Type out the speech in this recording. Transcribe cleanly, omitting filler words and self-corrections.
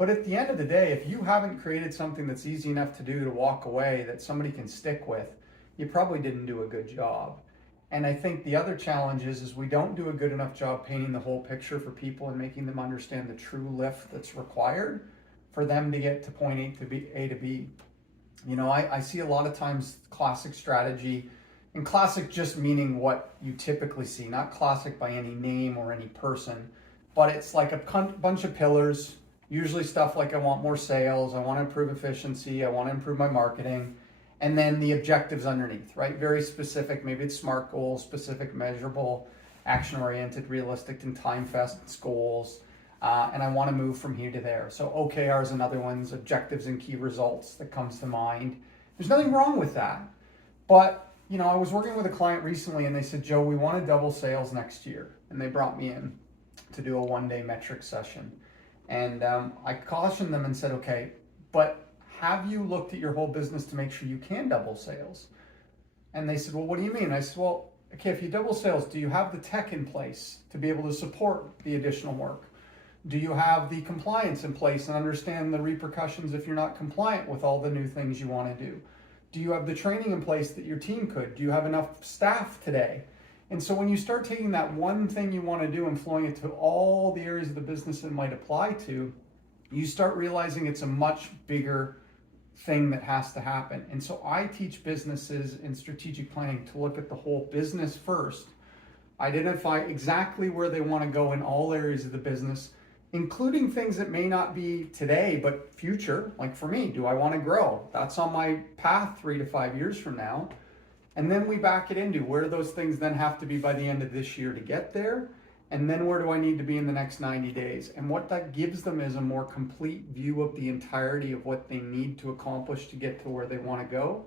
But at the end of the day, if you haven't created something that's easy enough to do to walk away that somebody can stick with, you probably didn't do a good job. And I think the other challenge is we don't do a good enough job painting the whole picture for people and making them understand the true lift that's required for them to get to point A to B. You know, I see a lot of times classic strategy, and classic just meaning what you typically see, not classic by any name or any person, but it's like a bunch of pillars, usually stuff like I want more sales, I want to improve efficiency, I want to improve my marketing, and then the objectives underneath, right? Very specific, maybe it's SMART goals, specific, measurable, action-oriented, realistic, and time-fast goals. And I want to move from here to there. So OKR is another one, objectives and key results that comes to mind. There's nothing wrong with that. But, you know, I was working with a client recently and they said, Joe, we want to double sales next year. And they brought me in to do a one-day metric session. And I cautioned them and said, okay, but have you looked at your whole business to make sure you can double sales? And they said, well, what do you mean? I said, well, okay, if you double sales, do you have the tech in place to be able to support the additional work? Do you have the compliance in place and understand the repercussions if you're not compliant with all the new things you want to do? Do you have the training in place that your team could? Do you have enough staff today? And so when you start taking that one thing you want to do and flowing it to all the areas of the business it might apply to, you start realizing it's a much bigger thing that has to happen. And so I teach businesses in strategic planning to look at the whole business first, identify exactly where they want to go in all areas of the business, including things that may not be today, but future. Like for me, do I want to grow? That's on my path 3 to 5 years from now. And then we back it into where do those things then have to be by the end of this year to get there? And then where do I need to be in the next 90 days? And what that gives them is a more complete view of the entirety of what they need to accomplish to get to where they want to go.